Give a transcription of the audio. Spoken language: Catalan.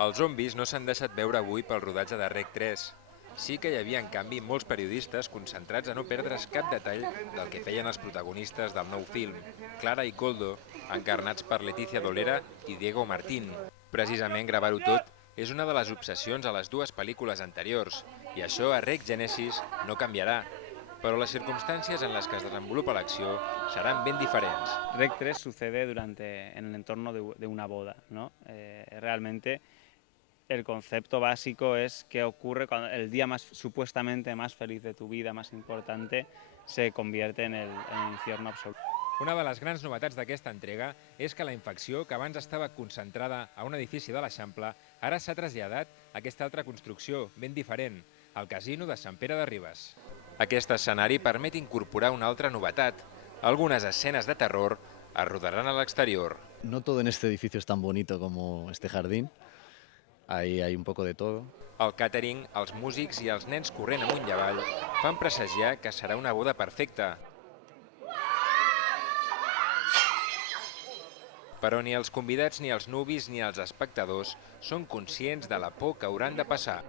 Els zombis no s'han deixat veure avui pel rodatge de Rec 3. Sí que hi havia, en canvi, molts periodistes concentrats a no perdre's cap detall del que feien els protagonistes del nou film, Clara i Coldo, encarnats per Leticia Dolera i Diego Martín. Precisament gravar-ho tot és una de les obsessions a les dues pel·lícules anteriors, i això a Rec Genesis no canviarà. Però les circunstàncies en les que es desenvolupa l'acció seran ben diferents. Rec 3 sucede en el entorno de una boda, ¿no? Realmente el concepto básico es qué ocurre cuando el día supuestamente más feliz de tu vida, más importante, se convierte en el infierno absoluto. Una de les grans novetats d'aquesta entrega és que la infecció, que abans estava concentrada a un edifici de l'Eixample, ara s'ha traslladat a aquesta altra construcció, ben diferent, el casino de Sant Pere de Ribes. Aquest escenari permet incorporar una altra novetat. Algunes escenes de terror es rodaran a l'exterior. No todo en este edificio es tan bonito como este jardín. Ahí hay un poco de todo. El càtering, els músics i els nens corrent amunt i avall fan presagiar que serà una boda perfecta. Però ni els convidats, ni els nuvis, ni els espectadors són conscients de la por que hauran de passar.